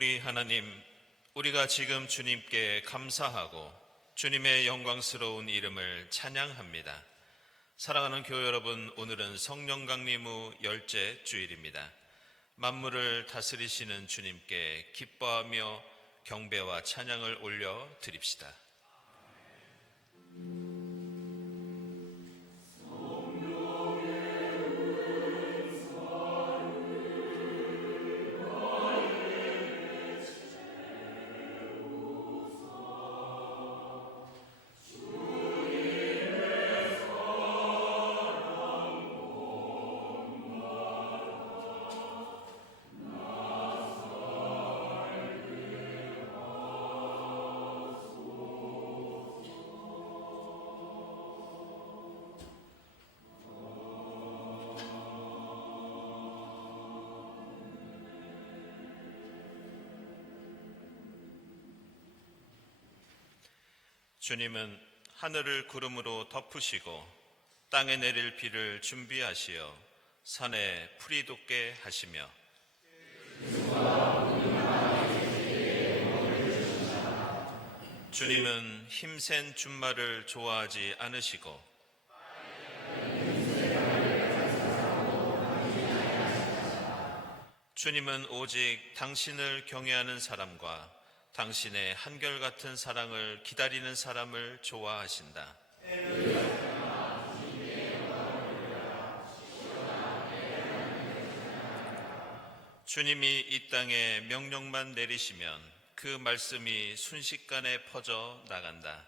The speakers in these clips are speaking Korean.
우리 하나님, 우리가 지금 주님께 감사하고 주님의 영광스러운 이름을 찬양합니다. 사랑하는 교회 여러분, 오늘은 성령 강림 후 10째 주일입니다. 만물을 다스리시는 주님께 기뻐하며 경배와 찬양을 올려 드립시다. 주님은 하늘을 구름으로 덮으시고 땅에 내릴 비를 준비하시어 산에 풀이 돋게 하시며 주님은 힘센 준말을 좋아하지 않으시고 주님은 오직 당신을 경외하는 사람과 당신의 한결같은 사랑을 기다리는 사람을 좋아하신다. 주님이 이 땅에 명령만 내리시면 그 말씀이 순식간에 퍼져 나간다.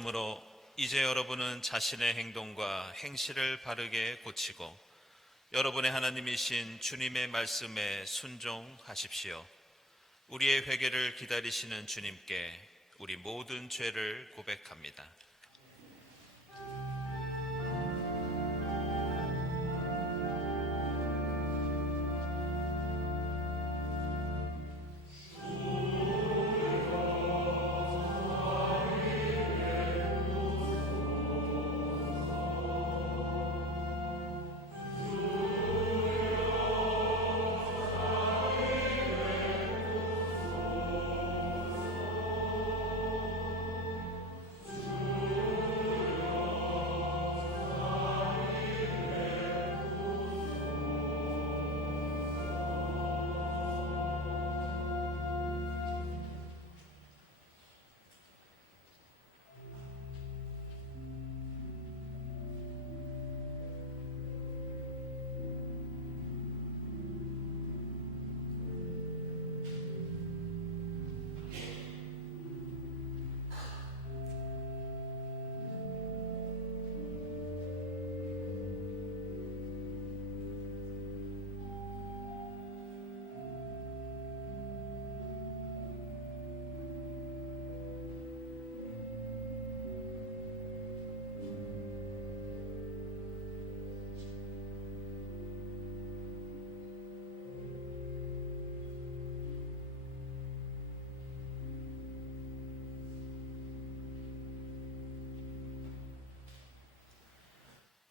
그러므로 이제 여러분은 자신의 행동과 행실을 바르게 고치고 여러분의 하나님이신 주님의 말씀에 순종하십시오. 우리의 회개를 기다리시는 주님께 우리 모든 죄를 고백합니다.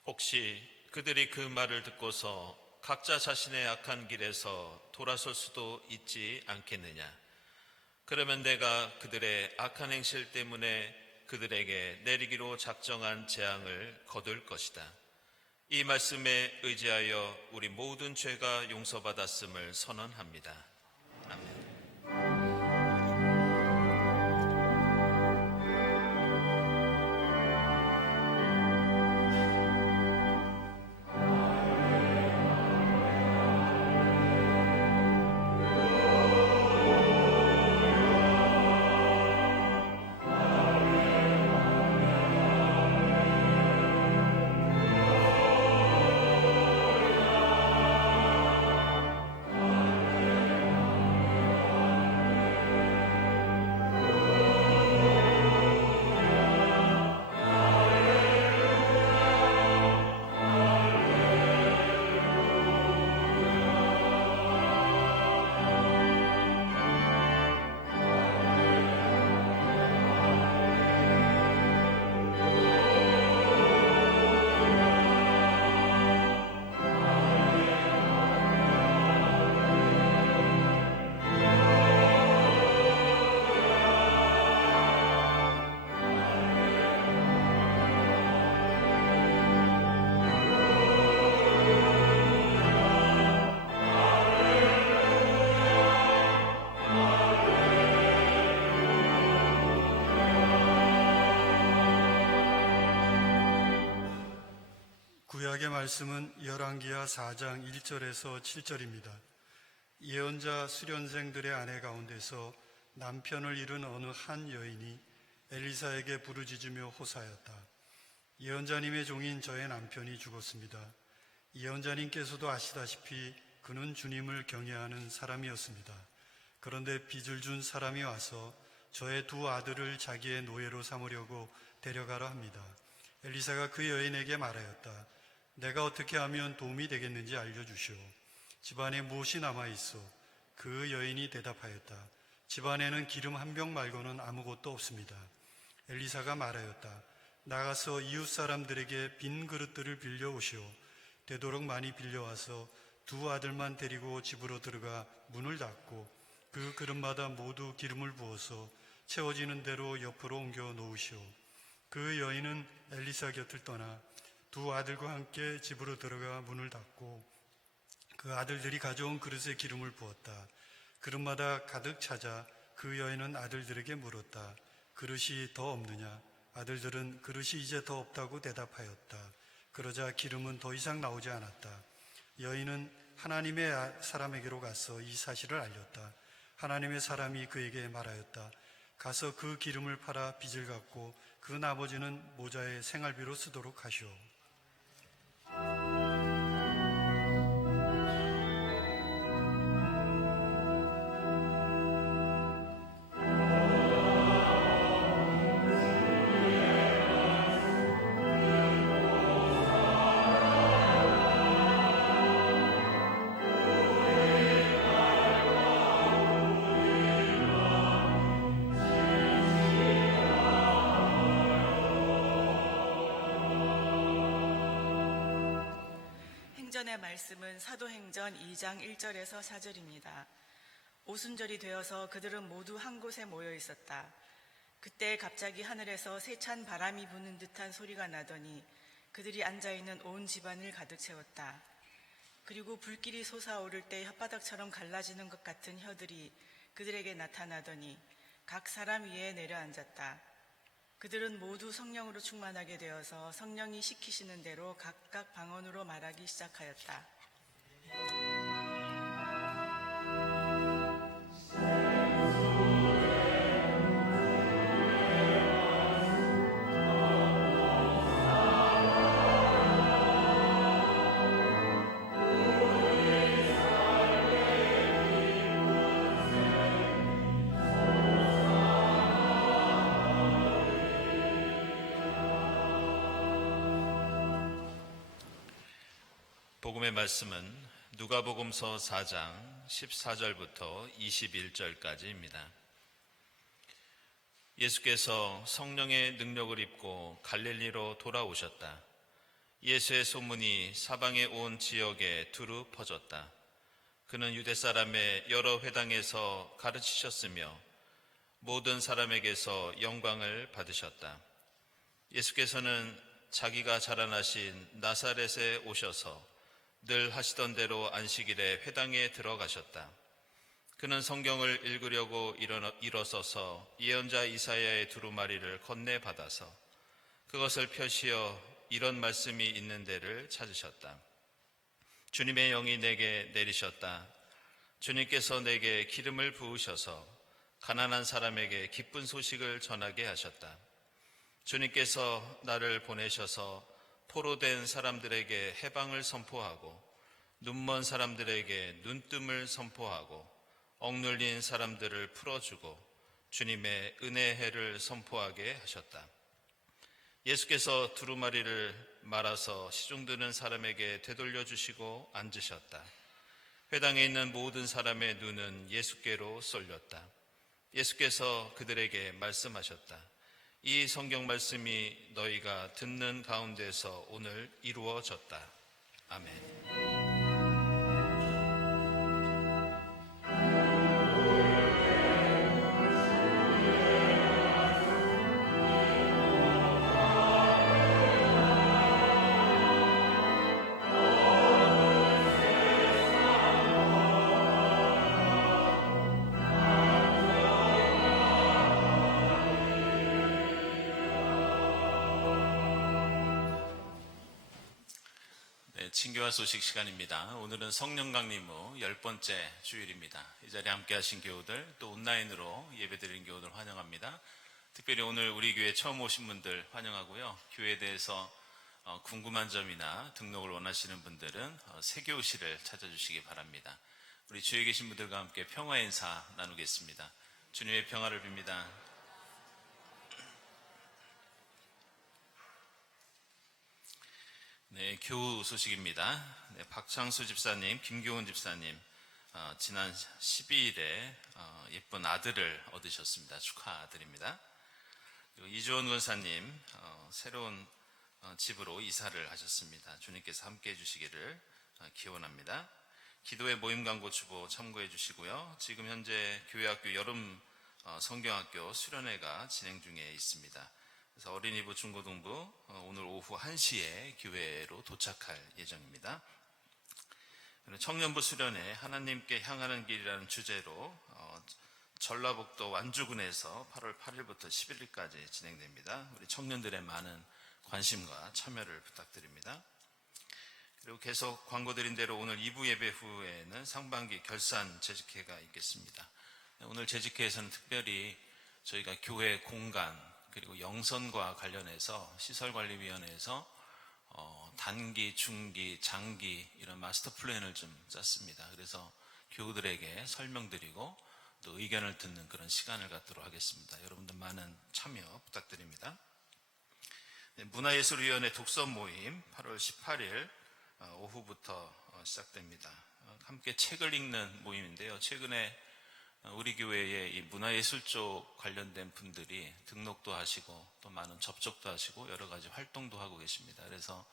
혹시 그들이 그 말을 듣고서 각자 자신의 악한 길에서 돌아설 수도 있지 않겠느냐? 그러면 내가 그들의 악한 행실 때문에 그들에게 내리기로 작정한 재앙을 거둘 것이다. 이 말씀에 의지하여 우리 모든 죄가 용서받았음을 선언합니다. 아멘. 구약의 말씀은 열왕기하 4장 1절에서 7절입니다. 예언자 수련생들의 아내 가운데서 남편을 잃은 어느 한 여인이 엘리사에게 부르짖으며 호소하였다. 예언자님의 종인 저의 남편이 죽었습니다. 예언자님께서도 아시다시피 그는 주님을 경외하는 사람이었습니다. 그런데 빚을 준 사람이 와서 저의 두 아들을 자기의 노예로 삼으려고 데려가라 합니다. 엘리사가 그 여인에게 말하였다. 내가 어떻게 하면 도움이 되겠는지 알려주시오. 집안에 무엇이 남아있어? 그 여인이 대답하였다. 집안에는 기름 한 병 말고는 아무것도 없습니다. 엘리사가 말하였다. 나가서 이웃 사람들에게 빈 그릇들을 빌려오시오. 되도록 많이 빌려와서 두 아들만 데리고 집으로 들어가 문을 닫고 그 그릇마다 모두 기름을 부어서 채워지는 대로 옆으로 옮겨 놓으시오. 그 여인은 엘리사 곁을 떠나 두 아들과 함께 집으로 들어가 문을 닫고 그 아들들이 가져온 그릇에 기름을 부었다. 그릇마다 가득 차자 그 여인은 아들들에게 물었다. 그릇이 더 없느냐? 아들들은 그릇이 이제 더 없다고 대답하였다. 그러자 기름은 더 이상 나오지 않았다. 여인은 하나님의 사람에게로 가서 이 사실을 알렸다. 하나님의 사람이 그에게 말하였다. 가서 그 기름을 팔아 빚을 갚고 그 그 나머지는 모자의 생활비로 쓰도록 하시오. 행전의 말씀은 사도행전 2장 1절에서 4절입니다. 오순절이 되어서 그들은 모두 한 곳에 모여 있었다. 그때 갑자기 하늘에서 세찬 바람이 부는 듯한 소리가 나더니 그들이 앉아있는 온 집안을 가득 채웠다. 그리고 불길이 솟아오를 때 혓바닥처럼 갈라지는 것 같은 혀들이 그들에게 나타나더니 각 사람 위에 내려앉았다. 그들은 모두 성령으로 충만하게 되어서 성령이 시키시는 대로 각각 방언으로 말하기 시작하였다. 복음의 말씀은 누가복음서 4장 14절부터 21절까지입니다. 예수께서 성령의 능력을 입고 갈릴리로 돌아오셨다. 예수의 소문이 사방의 온 지역에 두루 퍼졌다. 그는 유대 사람의 여러 회당에서 가르치셨으며 모든 사람에게서 영광을 받으셨다. 예수께서는 자기가 자라나신 나사렛에 오셔서 늘 하시던 대로 안식일에 회당에 들어가셨다. 그는 성경을 읽으려고 일어서서 예언자 이사야의 두루마리를 건네받아서 그것을 펴시어 이런 말씀이 있는 데를 찾으셨다. 주님의 영이 내게 내리셨다. 주님께서 내게 기름을 부으셔서 가난한 사람에게 기쁜 소식을 전하게 하셨다. 주님께서 나를 보내셔서 포로된 사람들에게 해방을 선포하고 눈먼 사람들에게 눈뜸을 선포하고 억눌린 사람들을 풀어주고 주님의 은혜의 해를 선포하게 하셨다. 예수께서 두루마리를 말아서 시중드는 사람에게 되돌려 주시고 앉으셨다. 회당에 있는 모든 사람의 눈은 예수께로 쏠렸다. 예수께서 그들에게 말씀하셨다. 이 성경 말씀이 너희가 듣는 가운데서 오늘 이루어졌다. 아멘. 친교와 소식 시간입니다. 오늘은 성령 강림후 10번째 주일입니다. 이 자리에 함께 하신 교우들, 또 온라인으로 예배드리는 교우들 환영합니다. 특별히 오늘 우리 교회 처음 오신 분들 환영하고요. 교회에 대해서 궁금한 점이나 등록을 원하시는 분들은 세교실을 찾아주시기 바랍니다. 우리 주위에 계신 분들과 함께 평화 인사 나누겠습니다. 주님의 평화를 빕니다. 네, 교우 소식입니다. 네, 박창수 집사님, 김교훈 집사님, 지난 12일에 예쁜 아들을 얻으셨습니다. 축하드립니다. 그리고 이주원 권사님, 새로운 집으로 이사를 하셨습니다. 주님께서 함께 해주시기를 기원합니다. 기도의 모임 광고 주보 참고해 주시고요. 지금 현재 교회학교 여름 성경학교 수련회가 진행 중에 있습니다. 그래서 어린이부, 중고등부 오늘 오후 1시에 교회로 도착할 예정입니다. 청년부 수련회 하나님께 향하는 길이라는 주제로 전라북도 완주군에서 8월 8일부터 11일까지 진행됩니다. 우리 청년들의 많은 관심과 참여를 부탁드립니다. 그리고 계속 광고드린 대로 오늘 2부 예배 후에는 상반기 결산 재직회가 있겠습니다. 오늘 재직회에서는 특별히 저희가 교회 공간 그리고 영선과 관련해서 시설관리위원회에서 단기, 중기, 장기 이런 마스터 플랜을 좀 짰습니다. 그래서 교우들에게 설명드리고 또 의견을 듣는 그런 시간을 갖도록 하겠습니다. 여러분들 많은 참여 부탁드립니다. 네, 문화예술위원회 독서 모임 8월 18일 오후부터 시작됩니다. 함께 책을 읽는 모임인데요. 최근에 우리 교회에 이 문화예술 쪽 관련된 분들이 등록도 하시고 또 많은 접촉도 하시고 여러 가지 활동도 하고 계십니다. 그래서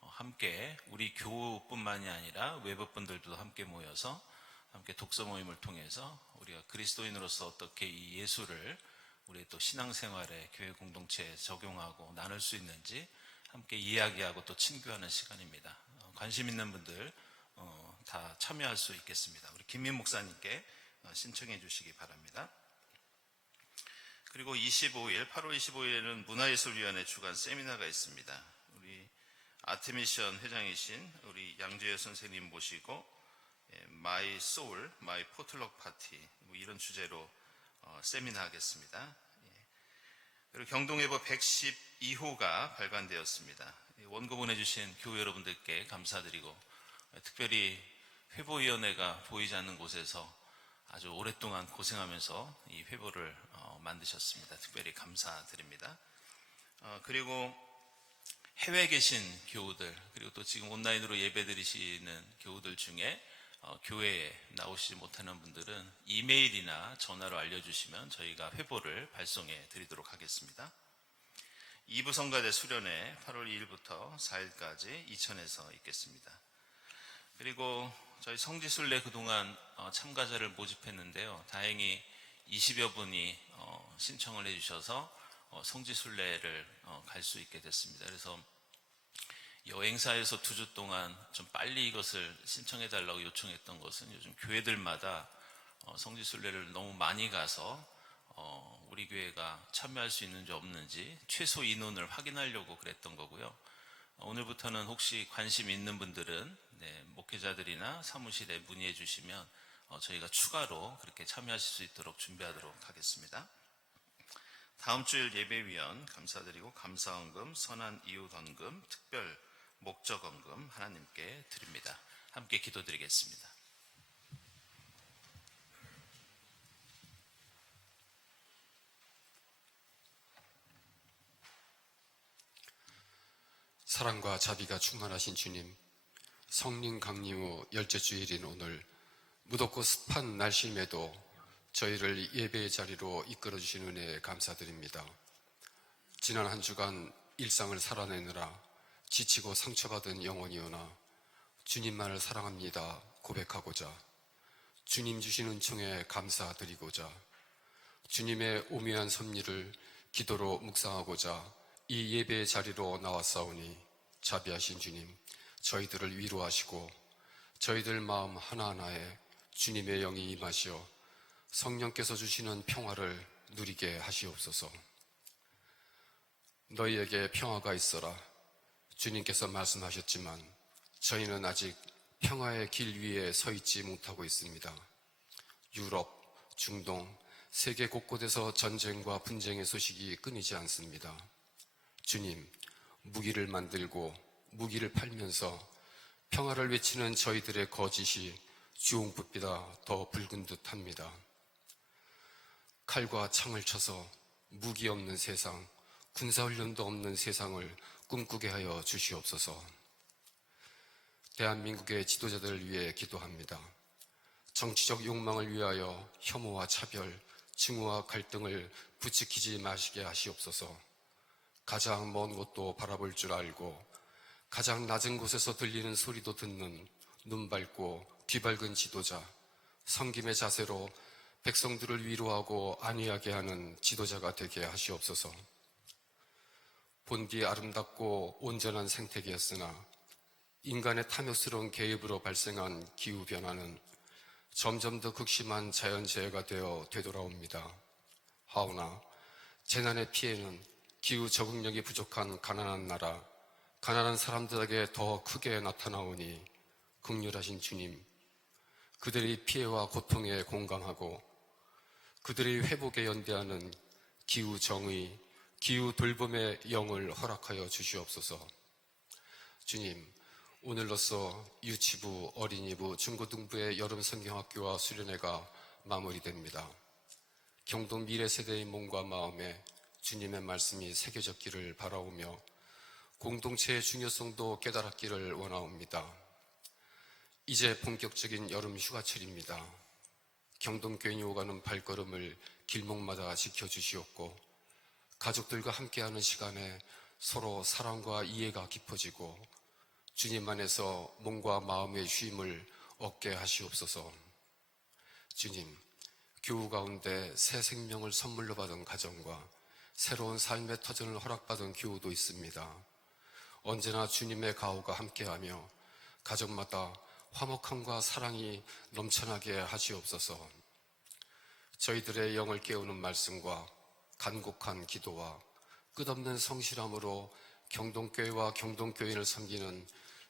함께 우리 교우뿐만이 아니라 외부 분들도 함께 모여서 함께 독서 모임을 통해서 우리가 그리스도인으로서 어떻게 이 예술을 우리의 또 신앙생활에 교회 공동체에 적용하고 나눌 수 있는지 함께 이야기하고 또 친교하는 시간입니다. 관심 있는 분들 다 참여할 수 있겠습니다. 우리 김민 목사님께 신청해 주시기 바랍니다. 그리고 8월 25일에는 문화예술위원회 주간 세미나가 있습니다. 우리 아트미션 회장이신 우리 양재열 선생님 모시고 마이 소울, 마이 포틀럭 파티 이런 주제로 세미나 하겠습니다. 그리고 경동예보 112호가 발간되었습니다. 원고 보내주신 교우 여러분들께 감사드리고 특별히 회보위원회가 보이지 않는 곳에서 아주 오랫동안 고생하면서 이 회보를 만드셨습니다. 특별히 감사드립니다. 그리고 해외에 계신 교우들 그리고 또 지금 온라인으로 예배드리시는 교우들 중에 교회에 나오시지 못하는 분들은 이메일이나 전화로 알려주시면 저희가 회보를 발송해 드리도록 하겠습니다. 2부 성가대 수련회 8월 2일부터 4일까지 이천에서 있겠습니다. 그리고 저희 성지순례 그동안 참가자를 모집했는데요. 다행히 20여 분이 신청을 해주셔서 성지순례를 갈 수 있게 됐습니다. 그래서 여행사에서 2주 동안 좀 빨리 이것을 신청해달라고 요청했던 것은 요즘 교회들마다 성지순례를 너무 많이 가서 우리 교회가 참여할 수 있는지 없는지 최소 인원을 확인하려고 그랬던 거고요. 오늘부터는 혹시 관심 있는 분들은 목회자들이나 사무실에 문의해 주시면 저희가 추가로 그렇게 참여하실 수 있도록 준비하도록 하겠습니다. 다음 주일 예배위원 감사드리고 감사헌금, 선한 이웃헌금, 특별 목적헌금 하나님께 드립니다. 함께 기도드리겠습니다. 사랑과 자비가 충만하신 주님, 성령 강림 후 열째 주일인 오늘 무덥고 습한 날씨임에도 저희를 예배의 자리로 이끌어 주신 은혜에 감사드립니다. 지난 한 주간 일상을 살아내느라 지치고 상처받은 영혼이오나 주님만을 사랑합니다 고백하고자, 주님 주신 은총에 감사드리고자, 주님의 오묘한 섭리를 기도로 묵상하고자 이 예배의 자리로 나왔사오니 자비하신 주님, 저희들을 위로하시고 저희들 마음 하나하나에 주님의 영이 임하시어 성령께서 주시는 평화를 누리게 하시옵소서. 너희에게 평화가 있어라 주님께서 말씀하셨지만 저희는 아직 평화의 길 위에 서 있지 못하고 있습니다. 유럽, 중동, 세계 곳곳에서 전쟁과 분쟁의 소식이 끊이지 않습니다. 주님, 무기를 만들고 무기를 팔면서 평화를 외치는 저희들의 거짓이 주홍빛보다 더 붉은 듯합니다. 칼과 창을 쳐서 무기 없는 세상, 군사훈련도 없는 세상을 꿈꾸게 하여 주시옵소서. 대한민국의 지도자들을 위해 기도합니다. 정치적 욕망을 위하여 혐오와 차별, 증오와 갈등을 부추기지 마시게 하시옵소서. 가장 먼 곳도 바라볼 줄 알고 가장 낮은 곳에서 들리는 소리도 듣는 눈 밝고 귀 밝은 지도자, 섬김의 자세로 백성들을 위로하고 안위하게 하는 지도자가 되게 하시옵소서. 본디 아름답고 온전한 생태계였으나 인간의 탐욕스러운 개입으로 발생한 기후변화는 점점 더 극심한 자연재해가 되어 되돌아옵니다. 하오나 재난의 피해는 기후 적응력이 부족한 가난한 나라, 가난한 사람들에게 더 크게 나타나오니 긍휼하신 주님, 그들의 피해와 고통에 공감하고 그들의 회복에 연대하는 기후 정의, 기후 돌봄의 영을 허락하여 주시옵소서. 주님, 오늘로써 유치부, 어린이부, 중고등부의 여름 성경학교와 수련회가 마무리됩니다. 경동 미래 세대의 몸과 마음에 주님의 말씀이 새겨졌기를 바라오며 공동체의 중요성도 깨달았기를 원하옵니다. 이제 본격적인 여름 휴가철입니다. 경동교인이 오가는 발걸음을 길목마다 지켜주시옵고 가족들과 함께하는 시간에 서로 사랑과 이해가 깊어지고 주님 안에서 몸과 마음의 쉼을 얻게 하시옵소서. 주님, 교우 가운데 새 생명을 선물로 받은 가정과 새로운 삶의 터전을 허락받은 교우도 있습니다. 언제나 주님의 가호가 함께하며 가정마다 화목함과 사랑이 넘쳐나게 하시옵소서. 저희들의 영을 깨우는 말씀과 간곡한 기도와 끝없는 성실함으로 경동교회와 경동교인을 섬기는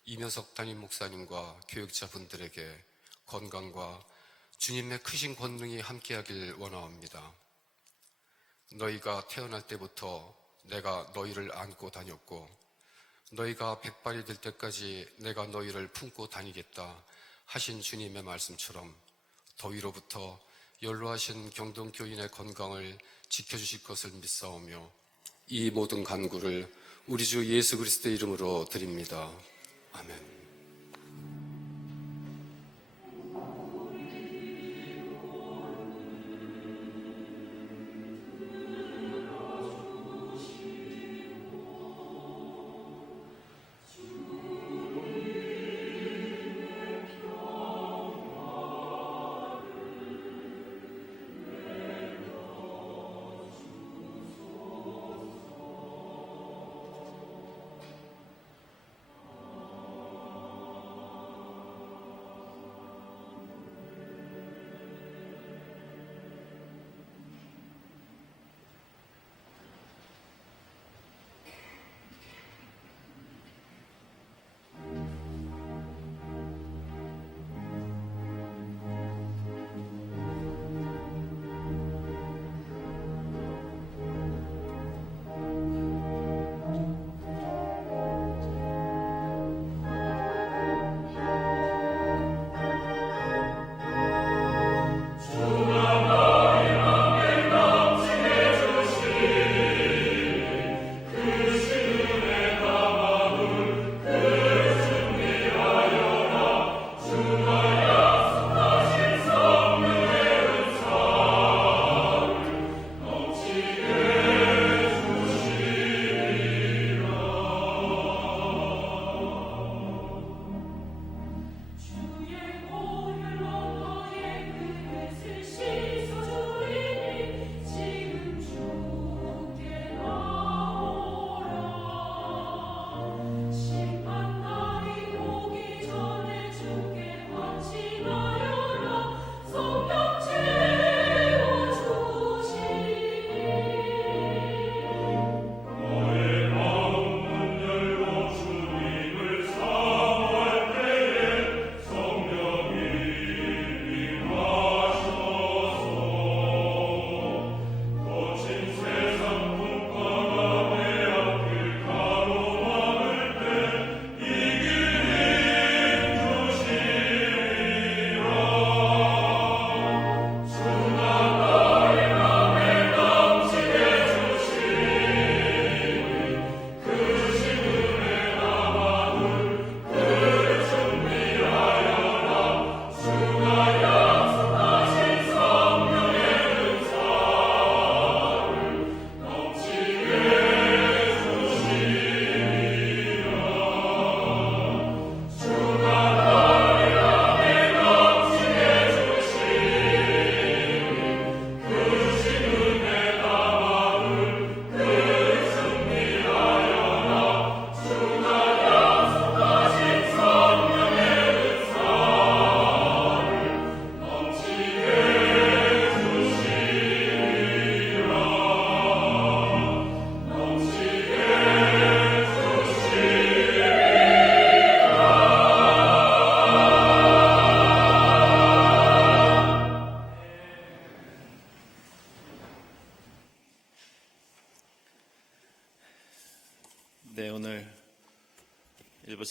이면석 담임 목사님과 교육자분들에게 건강과 주님의 크신 권능이 함께하길 원하옵니다. 너희가 태어날 때부터 내가 너희를 안고 다녔고 너희가 백발이 될 때까지 내가 너희를 품고 다니겠다 하신 주님의 말씀처럼 더위로부터 연로하신 경동교인의 건강을 지켜주실 것을 믿사오며 이 모든 간구를 우리 주 예수 그리스도의 이름으로 드립니다. 아멘.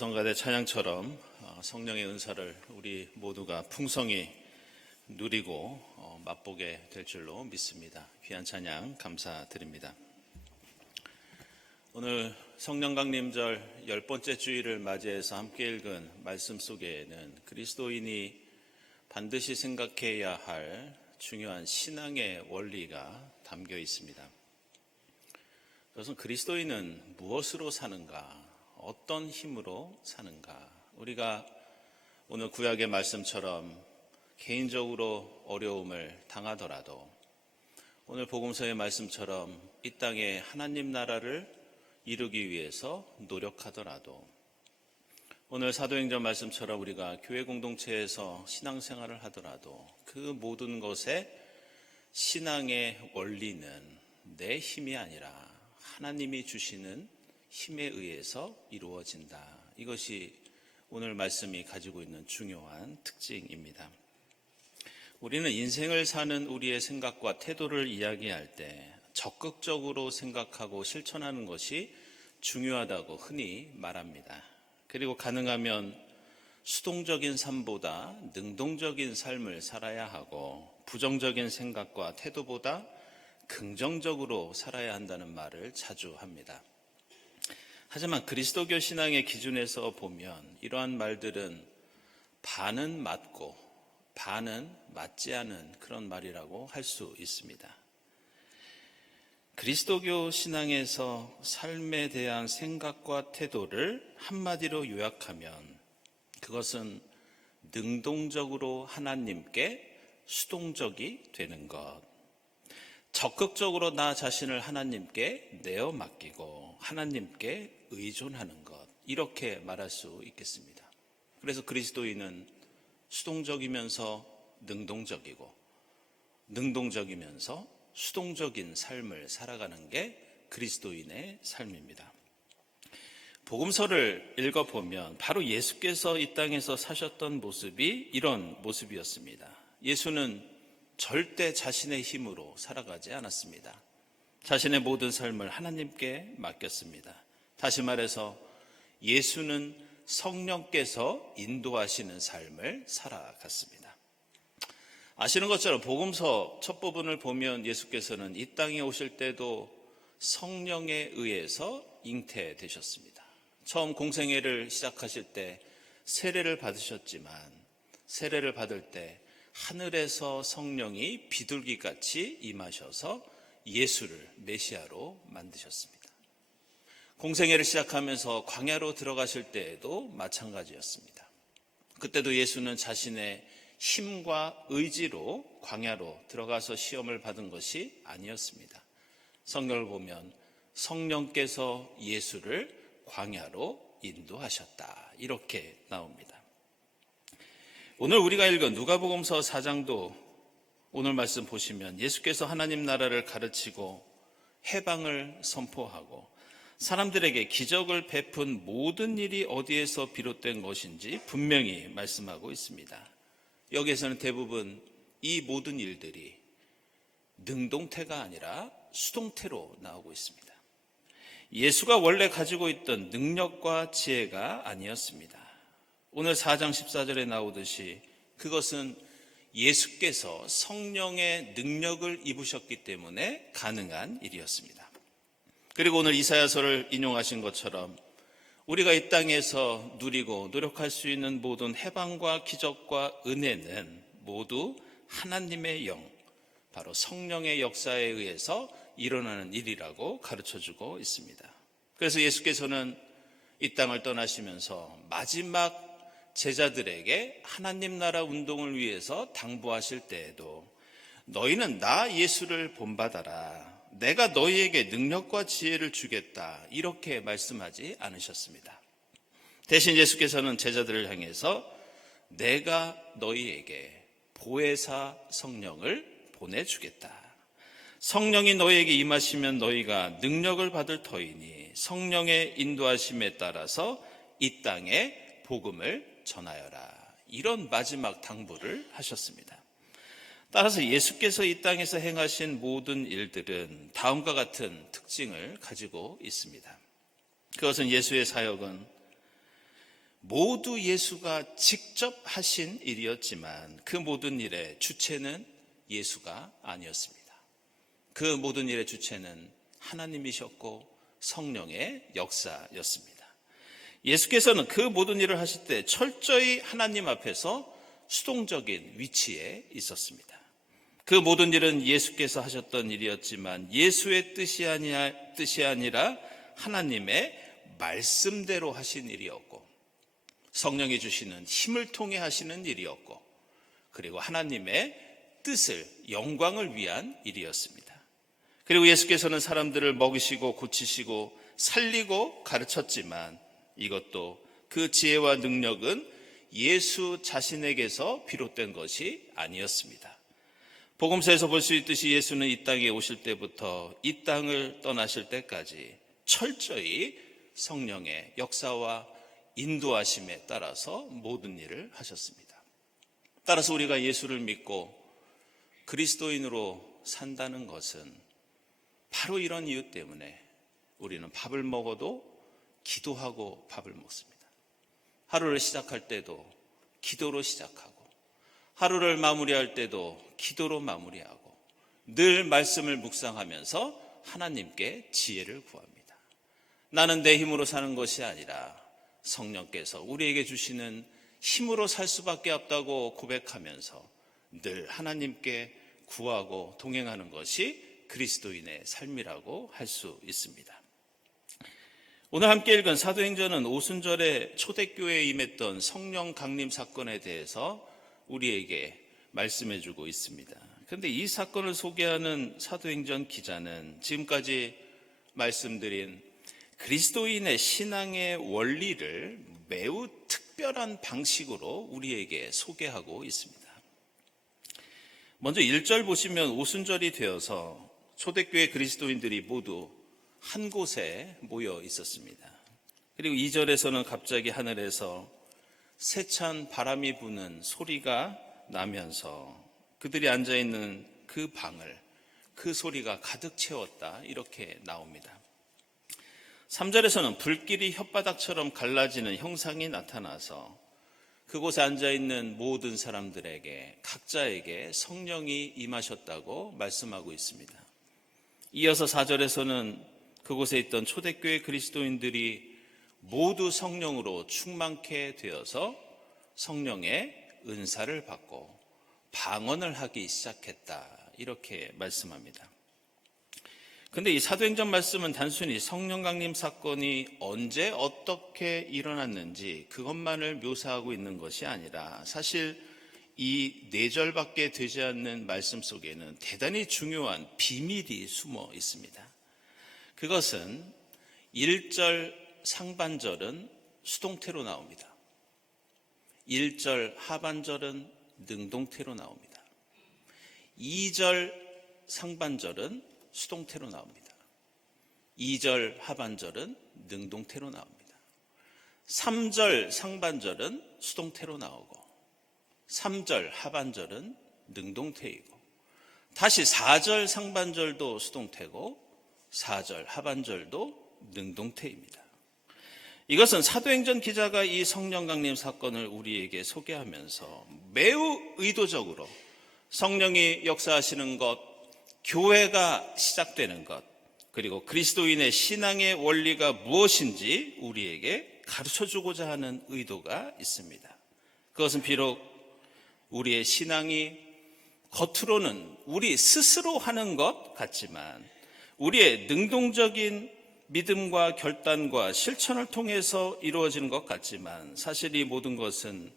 성가대 찬양처럼 성령의 은사를 우리 모두가 풍성히 누리고 맛보게 될 줄로 믿습니다. 귀한 찬양 감사드립니다. 오늘 성령 강림절 10번째 주일을 맞이해서 함께 읽은 말씀 속에는 그리스도인이 반드시 생각해야 할 중요한 신앙의 원리가 담겨 있습니다. 그것은 그리스도인은 무엇으로 사는가, 어떤 힘으로 사는가. 우리가 오늘 구약의 말씀처럼 개인적으로 어려움을 당하더라도, 오늘 복음서의 말씀처럼 이 땅에 하나님 나라를 이루기 위해서 노력하더라도, 오늘 사도행전 말씀처럼 우리가 교회 공동체에서 신앙생활을 하더라도 그 모든 것의 신앙의 원리는 내 힘이 아니라 하나님이 주시는 힘에 의해서 이루어진다. 이것이 오늘 말씀이 가지고 있는 중요한 특징입니다. 우리는 인생을 사는 우리의 생각과 태도를 이야기할 때 적극적으로 생각하고 실천하는 것이 중요하다고 흔히 말합니다. 그리고 가능하면 수동적인 삶보다 능동적인 삶을 살아야 하고, 부정적인 생각과 태도보다 긍정적으로 살아야 한다는 말을 자주 합니다. 하지만 그리스도교 신앙의 기준에서 보면 이러한 말들은 반은 맞고 반은 맞지 않은 그런 말이라고 할 수 있습니다. 그리스도교 신앙에서 삶에 대한 생각과 태도를 한마디로 요약하면 그것은 능동적으로 하나님께 수동적이 되는 것, 적극적으로 나 자신을 하나님께 내어 맡기고 하나님께 의존하는 것, 이렇게 말할 수 있겠습니다. 그래서 그리스도인은 수동적이면서 능동적이고 능동적이면서 수동적인 삶을 살아가는 게 그리스도인의 삶입니다. 복음서를 읽어보면 바로 예수께서 이 땅에서 사셨던 모습이 이런 모습이었습니다. 예수는 절대 자신의 힘으로 살아가지 않았습니다. 자신의 모든 삶을 하나님께 맡겼습니다. 다시 말해서 예수는 성령께서 인도하시는 삶을 살아갔습니다. 아시는 것처럼 복음서 첫 부분을 보면 예수께서는 이 땅에 오실 때도 성령에 의해서 잉태되셨습니다. 처음 공생애를 시작하실 때 세례를 받으셨지만, 세례를 받을 때 하늘에서 성령이 비둘기같이 임하셔서 예수를 메시아로 만드셨습니다. 공생애를 시작하면서 광야로 들어가실 때에도 마찬가지였습니다. 그때도 예수는 자신의 힘과 의지로 광야로 들어가서 시험을 받은 것이 아니었습니다. 성경을 보면 성령께서 예수를 광야로 인도하셨다, 이렇게 나옵니다. 오늘 우리가 읽은 누가복음서 4장도 오늘 말씀 보시면 예수께서 하나님 나라를 가르치고 해방을 선포하고 사람들에게 기적을 베푼 모든 일이 어디에서 비롯된 것인지 분명히 말씀하고 있습니다. 여기에서는 대부분 이 모든 일들이 능동태가 아니라 수동태로 나오고 있습니다. 예수가 원래 가지고 있던 능력과 지혜가 아니었습니다. 오늘 4장 14절에 나오듯이 그것은 예수께서 성령의 능력을 입으셨기 때문에 가능한 일이었습니다. 그리고 오늘 이사야서를 인용하신 것처럼 우리가 이 땅에서 누리고 노력할 수 있는 모든 해방과 기적과 은혜는 모두 하나님의 영, 바로 성령의 역사에 의해서 일어나는 일이라고 가르쳐주고 있습니다. 그래서 예수께서는 이 땅을 떠나시면서 마지막 제자들에게 하나님 나라 운동을 위해서 당부하실 때에도 너희는 나 예수를 본받아라, 내가 너희에게 능력과 지혜를 주겠다, 이렇게 말씀하지 않으셨습니다. 대신 예수께서는 제자들을 향해서 내가 너희에게 보혜사 성령을 보내주겠다, 성령이 너희에게 임하시면 너희가 능력을 받을 터이니 성령의 인도하심에 따라서 이 땅에 복음을 전하여라, 이런 마지막 당부를 하셨습니다. 따라서 예수께서 이 땅에서 행하신 모든 일들은 다음과 같은 특징을 가지고 있습니다. 그것은 예수의 사역은 모두 예수가 직접 하신 일이었지만 그 모든 일의 주체는 예수가 아니었습니다. 그 모든 일의 주체는 하나님이셨고 성령의 역사였습니다. 예수께서는 그 모든 일을 하실 때 철저히 하나님 앞에서 수동적인 위치에 있었습니다. 그 모든 일은 예수께서 하셨던 일이었지만 예수의 뜻이 아니라 하나님의 말씀대로 하신 일이었고, 성령이 주시는 힘을 통해 하시는 일이었고, 그리고 하나님의 뜻을, 영광을 위한 일이었습니다. 그리고 예수께서는 사람들을 먹이시고 고치시고 살리고 가르쳤지만 이것도 그 지혜와 능력은 예수 자신에게서 비롯된 것이 아니었습니다. 복음서에서 볼 수 있듯이 예수는 이 땅에 오실 때부터 이 땅을 떠나실 때까지 철저히 성령의 역사와 인도하심에 따라서 모든 일을 하셨습니다. 따라서 우리가 예수를 믿고 그리스도인으로 산다는 것은 바로 이런 이유 때문에 우리는 밥을 먹어도 기도하고 밥을 먹습니다. 하루를 시작할 때도 기도로 시작하고, 하루를 마무리할 때도 기도로 마무리하고, 늘 말씀을 묵상하면서 하나님께 지혜를 구합니다. 나는 내 힘으로 사는 것이 아니라 성령께서 우리에게 주시는 힘으로 살 수밖에 없다고 고백하면서 늘 하나님께 구하고 동행하는 것이 그리스도인의 삶이라고 할 수 있습니다. 오늘 함께 읽은 사도행전은 오순절에 초대교회에 임했던 성령 강림 사건에 대해서 우리에게 말씀해주고 있습니다. 그런데 이 사건을 소개하는 사도행전 기자는 지금까지 말씀드린 그리스도인의 신앙의 원리를 매우 특별한 방식으로 우리에게 소개하고 있습니다. 먼저 1절 보시면 오순절이 되어서 초대교회 그리스도인들이 모두 한 곳에 모여 있었습니다. 그리고 2절에서는 갑자기 하늘에서 세찬 바람이 부는 소리가 나면서 그들이 앉아있는 그 방을 그 소리가 가득 채웠다, 이렇게 나옵니다. 3절에서는 불길이 혓바닥처럼 갈라지는 형상이 나타나서 그곳에 앉아있는 모든 사람들에게 각자에게 성령이 임하셨다고 말씀하고 있습니다. 이어서 4절에서는 그곳에 있던 초대교회 그리스도인들이 모두 성령으로 충만케 되어서 성령의 은사를 받고 방언을 하기 시작했다, 이렇게 말씀합니다. 그런데 이 사도행전 말씀은 단순히 성령 강림 사건이 언제 어떻게 일어났는지 그것만을 묘사하고 있는 것이 아니라 사실 이 4절밖에 되지 않는 말씀 속에는 대단히 중요한 비밀이 숨어 있습니다. 그것은 1절 상반절은 수동태로 나옵니다. 1절 하반절은 능동태로 나옵니다. 2절 상반절은 수동태로 나옵니다. 2절 하반절은 능동태로 나옵니다. 3절 상반절은 수동태로 나오고 3절 하반절은 능동태이고, 다시 4절 상반절도 수동태고 4절 하반절도 능동태입니다. 이것은 사도행전 기자가 이 성령 강림 사건을 우리에게 소개하면서 매우 의도적으로 성령이 역사하시는 것, 교회가 시작되는 것, 그리고 그리스도인의 신앙의 원리가 무엇인지 우리에게 가르쳐주고자 하는 의도가 있습니다. 그것은 비록 우리의 신앙이 겉으로는 우리 스스로 하는 것 같지만 우리의 능동적인 믿음과 결단과 실천을 통해서 이루어지는 것 같지만 사실 이 모든 것은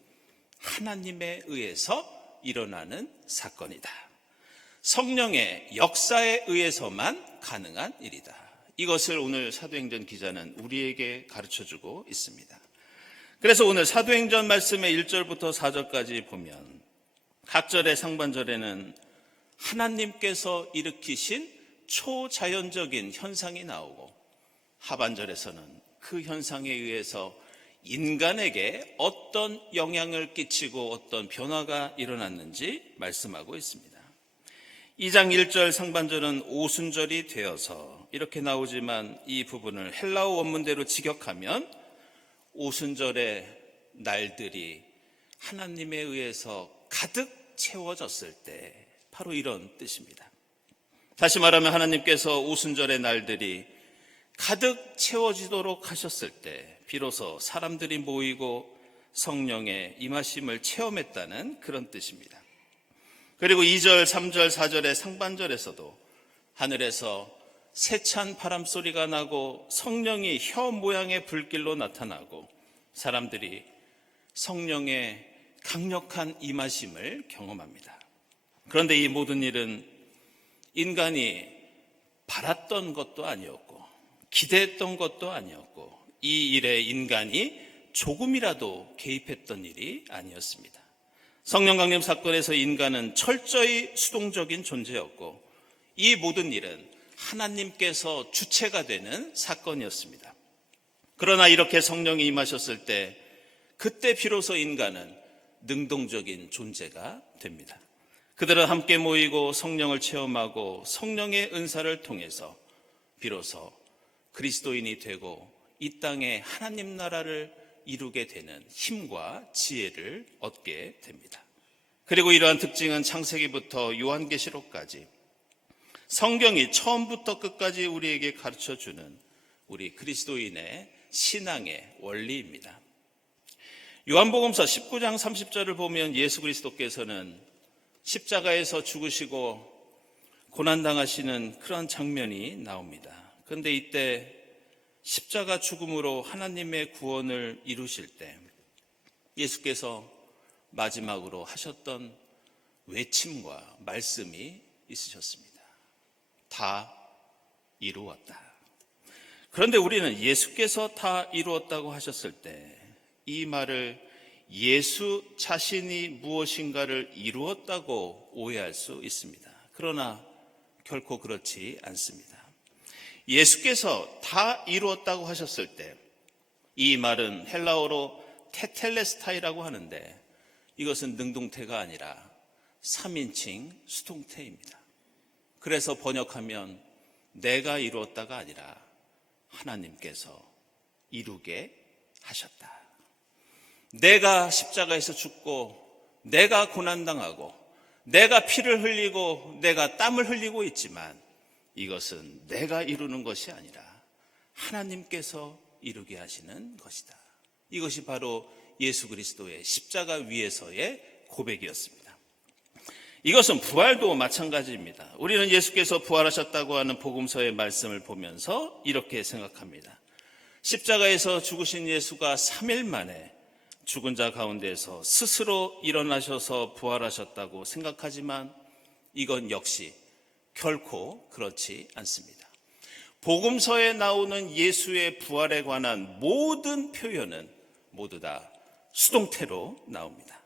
하나님에 의해서 일어나는 사건이다. 성령의 역사에 의해서만 가능한 일이다. 이것을 오늘 사도행전 기자는 우리에게 가르쳐주고 있습니다. 그래서 오늘 사도행전 말씀의 1절부터 4절까지 보면 각 절의 상반절에는 하나님께서 일으키신 초자연적인 현상이 나오고 하반절에서는 그 현상에 의해서 인간에게 어떤 영향을 끼치고 어떤 변화가 일어났는지 말씀하고 있습니다. 2장 1절 상반절은 오순절이 되어서 이렇게 나오지만 이 부분을 헬라어 원문대로 직역하면 오순절에 날들이 하나님에 의해서 가득 채워졌을 때, 바로 이런 뜻입니다. 다시 말하면 하나님께서 오순절의 날들이 가득 채워지도록 하셨을 때 비로소 사람들이 모이고 성령의 임하심을 체험했다는 그런 뜻입니다. 그리고 2절, 3절, 4절의 상반절에서도 하늘에서 세찬 바람소리가 나고 성령이 혀 모양의 불길로 나타나고 사람들이 성령의 강력한 임하심을 경험합니다. 그런데 이 모든 일은 인간이 바랐던 것도 아니었고 기대했던 것도 아니었고 이 일에 인간이 조금이라도 개입했던 일이 아니었습니다. 성령 강림 사건에서 인간은 철저히 수동적인 존재였고 이 모든 일은 하나님께서 주체가 되는 사건이었습니다. 그러나 이렇게 성령이 임하셨을 때 그때 비로소 인간은 능동적인 존재가 됩니다. 그들은 함께 모이고 성령을 체험하고 성령의 은사를 통해서 비로소 그리스도인이 되고 이 땅에 하나님 나라를 이루게 되는 힘과 지혜를 얻게 됩니다. 그리고 이러한 특징은 창세기부터 요한계시록까지 성경이 처음부터 끝까지 우리에게 가르쳐주는 우리 그리스도인의 신앙의 원리입니다. 요한복음서 19장 30절을 보면 예수 그리스도께서는 십자가에서 죽으시고 고난당하시는 그런 장면이 나옵니다. 그런데 이때 십자가 죽음으로 하나님의 구원을 이루실 때 예수께서 마지막으로 하셨던 외침과 말씀이 있으셨습니다. 다 이루었다. 그런데 우리는 예수께서 다 이루었다고 하셨을 때 이 말을 예수 자신이 무엇인가를 이루었다고 오해할 수 있습니다. 그러나 결코 그렇지 않습니다. 예수께서 다 이루었다고 하셨을 때 이 말은 헬라어로 테텔레스타이라고 하는데 이것은 능동태가 아니라 3인칭 수동태입니다. 그래서 번역하면 내가 이루었다가 아니라 하나님께서 이루게 하셨다. 내가 십자가에서 죽고 내가 고난당하고 내가 피를 흘리고 내가 땀을 흘리고 있지만 이것은 내가 이루는 것이 아니라 하나님께서 이루게 하시는 것이다. 이것이 바로 예수 그리스도의 십자가 위에서의 고백이었습니다. 이것은 부활도 마찬가지입니다. 우리는 예수께서 부활하셨다고 하는 복음서의 말씀을 보면서 이렇게 생각합니다. 십자가에서 죽으신 예수가 3일 만에 죽은 자 가운데서 스스로 일어나셔서 부활하셨다고 생각하지만 이건 역시 결코 그렇지 않습니다. 복음서에 나오는 예수의 부활에 관한 모든 표현은 모두 다 수동태로 나옵니다.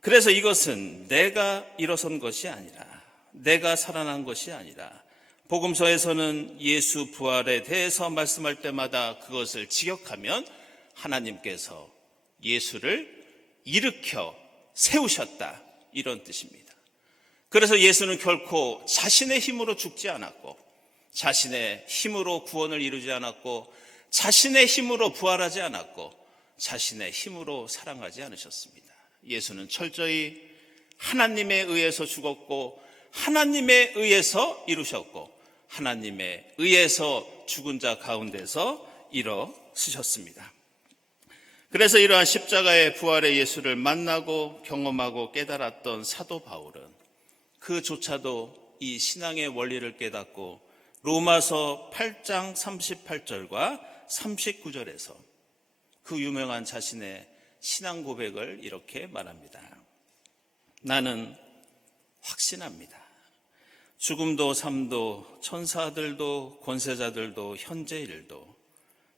그래서 이것은 내가 일어선 것이 아니라 내가 살아난 것이 아니라 복음서에서는 예수 부활에 대해서 말씀할 때마다 그것을 직역하면 하나님께서 예수를 일으켜 세우셨다 이런 뜻입니다. 그래서 예수는 결코 자신의 힘으로 죽지 않았고 자신의 힘으로 구원을 이루지 않았고 자신의 힘으로 부활하지 않았고 자신의 힘으로 사랑하지 않으셨습니다. 예수는 철저히 하나님에 의해서 죽었고 하나님에 의해서 이루셨고 하나님에 의해서 죽은 자 가운데서 일어서셨습니다. 그래서 이러한 십자가의 부활의 예수를 만나고 경험하고 깨달았던 사도 바울은 그조차도 이 신앙의 원리를 깨닫고 로마서 8장 38절과 39절에서 그 유명한 자신의 신앙 고백을 이렇게 말합니다. 나는 확신합니다. 죽음도 삶도 천사들도 권세자들도 현재일도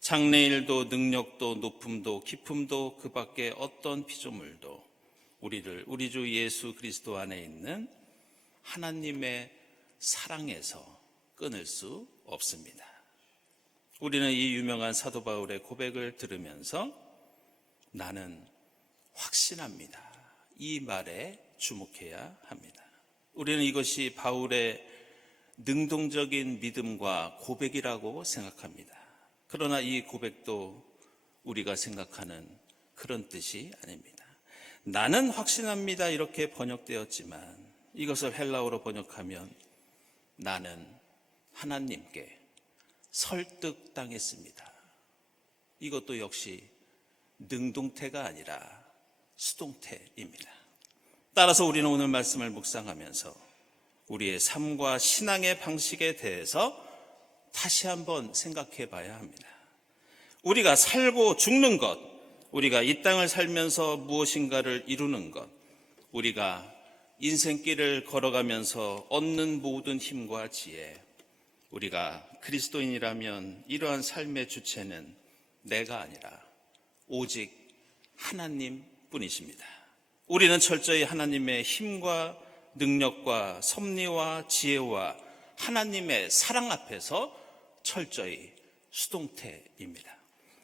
장래일도 능력도 높음도 깊음도 그 밖에 어떤 피조물도 우리를 우리 주 예수 그리스도 안에 있는 하나님의 사랑에서 끊을 수 없습니다. 우리는 이 유명한 사도 바울의 고백을 들으면서 나는 확신합니다. 이 말에 주목해야 합니다. 우리는 이것이 바울의 능동적인 믿음과 고백이라고 생각합니다. 그러나 이 고백도 우리가 생각하는 그런 뜻이 아닙니다. 나는 확신합니다 이렇게 번역되었지만 이것을 헬라어로 번역하면 나는 하나님께 설득당했습니다. 이것도 역시 능동태가 아니라 수동태입니다. 따라서 우리는 오늘 말씀을 묵상하면서 우리의 삶과 신앙의 방식에 대해서 다시 한번 생각해 봐야 합니다. 우리가 살고 죽는 것, 우리가 이 땅을 살면서 무엇인가를 이루는 것, 우리가 인생길을 걸어가면서 얻는 모든 힘과 지혜, 우리가 그리스도인이라면 이러한 삶의 주체는 내가 아니라 오직 하나님 뿐이십니다. 우리는 철저히 하나님의 힘과 능력과 섭리와 지혜와 하나님의 사랑 앞에서 철저히 수동태입니다.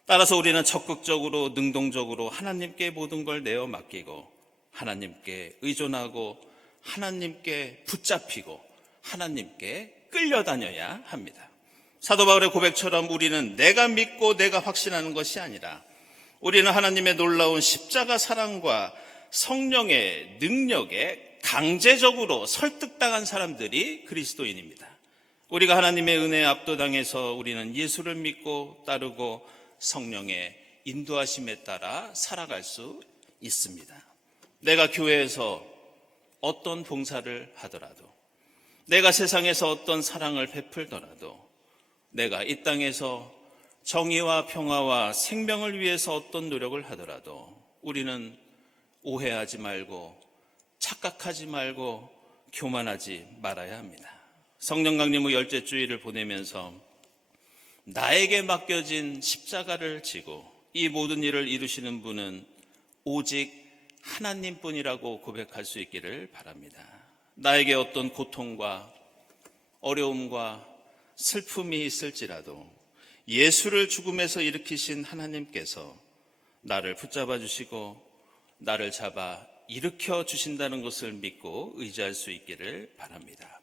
따라서 우리는 적극적으로 능동적으로 하나님께 모든 걸 내어 맡기고 하나님께 의존하고 하나님께 붙잡히고 하나님께 끌려다녀야 합니다. 사도 바울의 고백처럼 우리는 내가 믿고 내가 확신하는 것이 아니라 우리는 하나님의 놀라운 십자가 사랑과 성령의 능력에 강제적으로 설득당한 사람들이 그리스도인입니다. 우리가 하나님의 은혜에 압도당해서 우리는 예수를 믿고 따르고 성령의 인도하심에 따라 살아갈 수 있습니다. 내가 교회에서 어떤 봉사를 하더라도, 내가 세상에서 어떤 사랑을 베풀더라도, 내가 이 땅에서 정의와 평화와 생명을 위해서 어떤 노력을 하더라도 우리는 오해하지 말고 착각하지 말고 교만하지 말아야 합니다. 성령 강림 후 열째 주일을 보내면서 나에게 맡겨진 십자가를 지고 이 모든 일을 이루시는 분은 오직 하나님뿐이라고 고백할 수 있기를 바랍니다. 나에게 어떤 고통과 어려움과 슬픔이 있을지라도 예수를 죽음에서 일으키신 하나님께서 나를 붙잡아 주시고 나를 잡아 일으켜 주신다는 것을 믿고 의지할 수 있기를 바랍니다.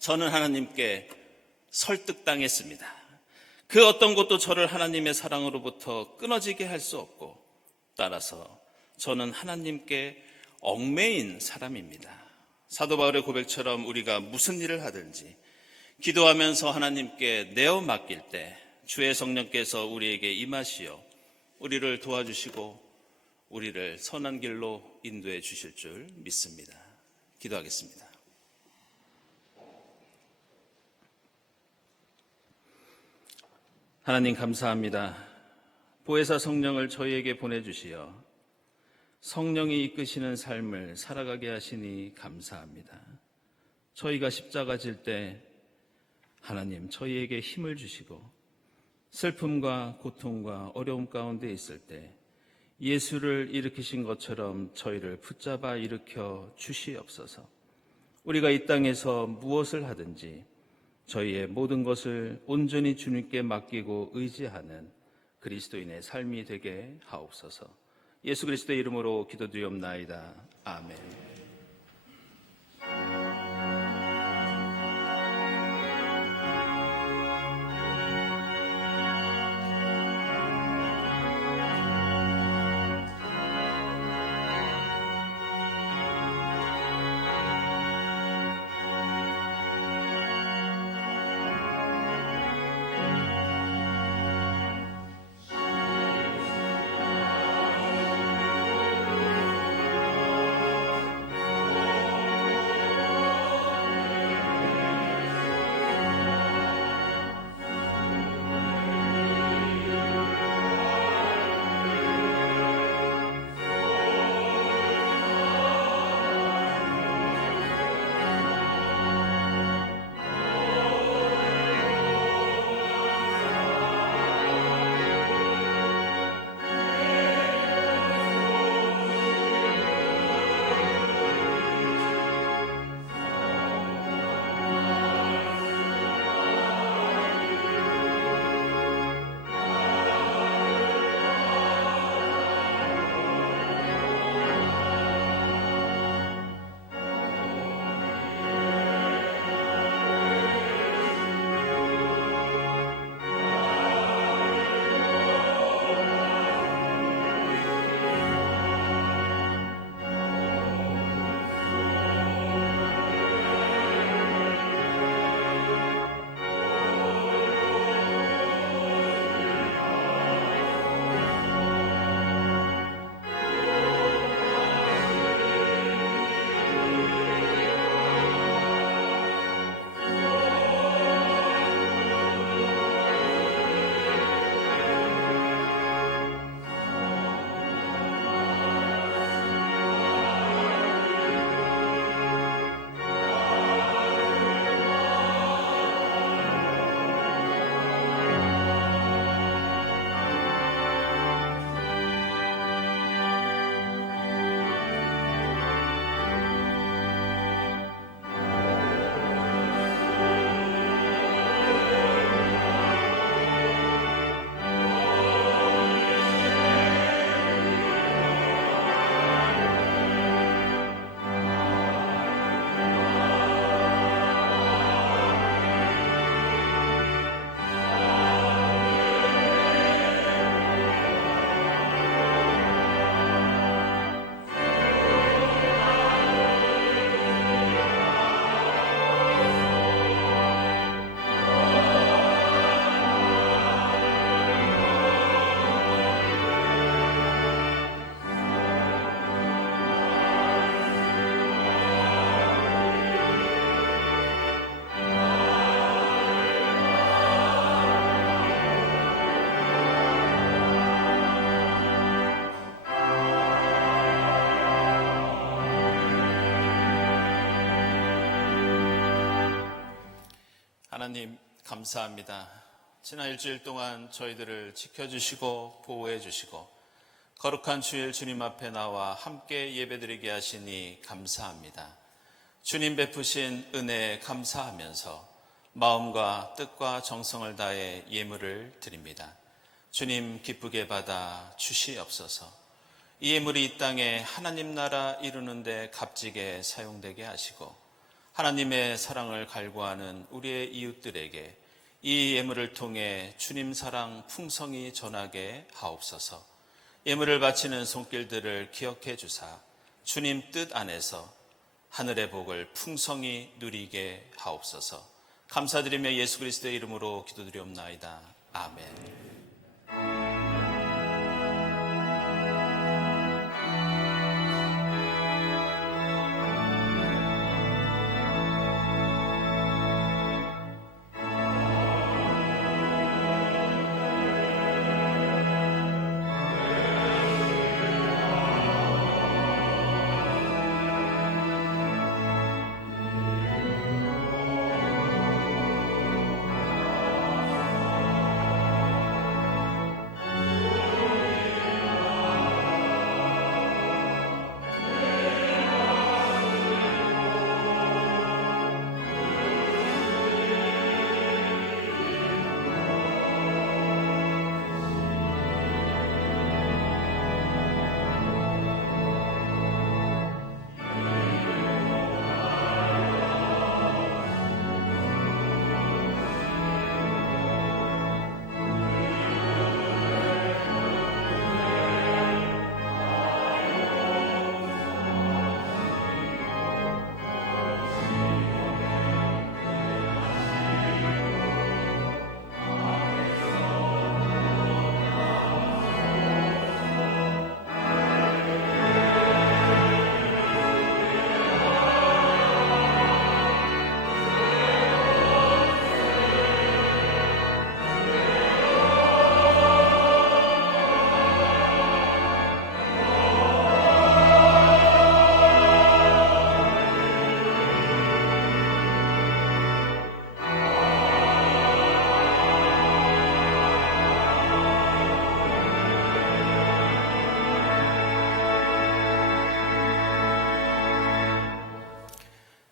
저는 하나님께 설득당했습니다. 그 어떤 것도 저를 하나님의 사랑으로부터 끊어지게 할 수 없고, 따라서 저는 하나님께 얽매인 사람입니다. 사도 바울의 고백처럼 우리가 무슨 일을 하든지 기도하면서 하나님께 내어 맡길 때 주의 성령께서 우리에게 임하시어 우리를 도와주시고 우리를 선한 길로 인도해 주실 줄 믿습니다. 기도하겠습니다. 하나님 감사합니다. 보혜사 성령을 저희에게 보내주시어 성령이 이끄시는 삶을 살아가게 하시니 감사합니다. 저희가 십자가 질 때 하나님 저희에게 힘을 주시고 슬픔과 고통과 어려움 가운데 있을 때 예수를 일으키신 것처럼 저희를 붙잡아 일으켜 주시옵소서. 우리가 이 땅에서 무엇을 하든지 저희의 모든 것을 온전히 주님께 맡기고 의지하는 그리스도인의 삶이 되게 하옵소서. 예수 그리스도의 이름으로 기도드리옵나이다. 아멘. 하나님 감사합니다. 지난 일주일 동안 저희들을 지켜주시고 보호해 주시고 거룩한 주일 주님 앞에 나와 함께 예배드리게 하시니 감사합니다. 주님 베푸신 은혜에 감사하면서 마음과 뜻과 정성을 다해 예물을 드립니다. 주님 기쁘게 받아 주시옵소서. 이 예물이 이 땅에 하나님 나라 이루는 데 값지게 사용되게 하시고 하나님의 사랑을 갈구하는 우리의 이웃들에게 이 예물을 통해 주님 사랑 풍성히 전하게 하옵소서. 예물을 바치는 손길들을 기억해 주사 주님 뜻 안에서 하늘의 복을 풍성히 누리게 하옵소서. 감사드리며 예수 그리스도의 이름으로 기도드리옵나이다. 아멘.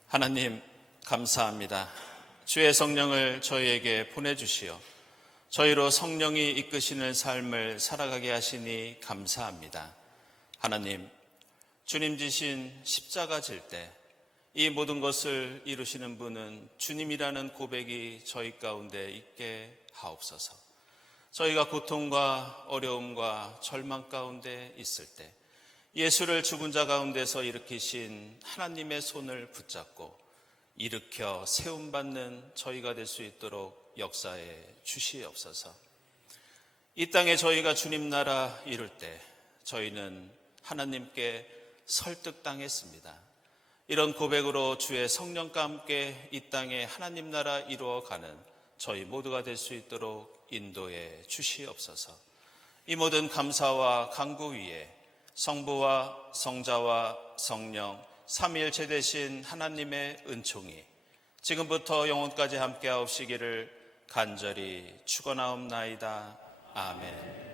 하나님 감사합니다. 주의 성령을 저희에게 보내주시어 저희로 성령이 이끄시는 삶을 살아가게 하시니 감사합니다. 하나님, 주님 지신 십자가 질 때 이 모든 것을 이루시는 분은 주님이라는 고백이 저희 가운데 있게 하옵소서. 저희가 고통과 어려움과 절망 가운데 있을 때 예수를 죽은 자 가운데서 일으키신 하나님의 손을 붙잡고 일으켜 세움받는 저희가 될 수 있도록 역사해 주시옵소서. 이 땅에 저희가 주님 나라 이룰 때 저희는 하나님께 설득당했습니다. 이런 고백으로 주의 성령과 함께 이 땅에 하나님 나라 이루어가는 저희 모두가 될 수 있도록 인도해 주시옵소서. 이 모든 감사와 간구 위에 성부와 성자와 성령 삼위일체 되신 하나님의 은총이 지금부터 영원까지 함께 하옵시기를 간절히 축원하옵나이다. 아멘.